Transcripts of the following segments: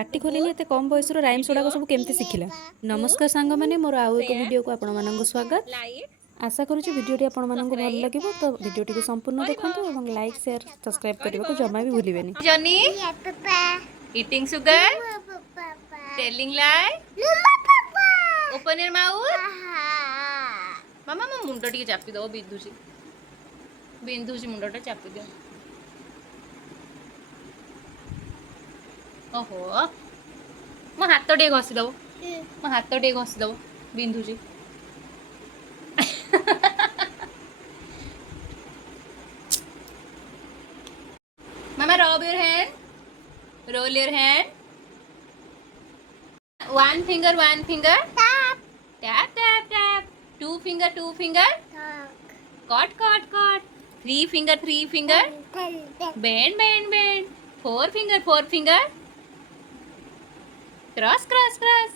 Party खोलिनी एते कम बयस rhymes गुड़ाक सब केमती शिखिला। नमस्कार सांग मैंने मोर आउ एक वीडियो को आपण मानक स्वागत। आशा करूँ वीडियोटी आपण मानक भल लगे तो वीडियोटी को संपूर्ण देखो और लाइक शेयर सब्सक्राइब करने को जमा भी भूलिबेनी। Johnny, eating sugar, telling lie, open your mouth. मामा मो मुंड टिके चापी दो बिंदुची बिंदुची मुंडटा चापी दो। ओहो मो हाथ टिके घसी दबो मो हाथ टिके घसी दबो बिंदुची। Mama, rub your hand. Roll your hand. One finger, one finger. Tap. Tap, tap, tap. Two finger, two finger. Cut, cut, cut. Three finger, three finger. Bend, bend, bend. Four finger, four finger. Cross, cross, cross.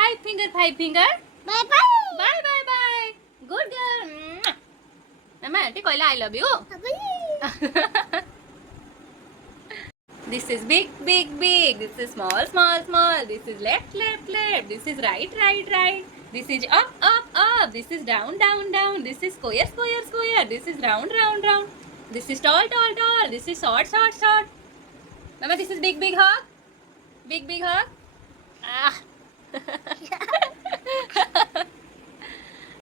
Five finger, five finger. Bye, bye. Bye, bye, bye. Good girl. Mama, take all I love you. This is big, big, big. This is small, small, small. This is left, left, left. This is right, right, right. This is up, up, up. This is down, down, down. This is square, square, square. This is round, round, round. This is tall, tall, tall. This is short, short, short. Mama, this is big, big hug. Big, big hug. Ah.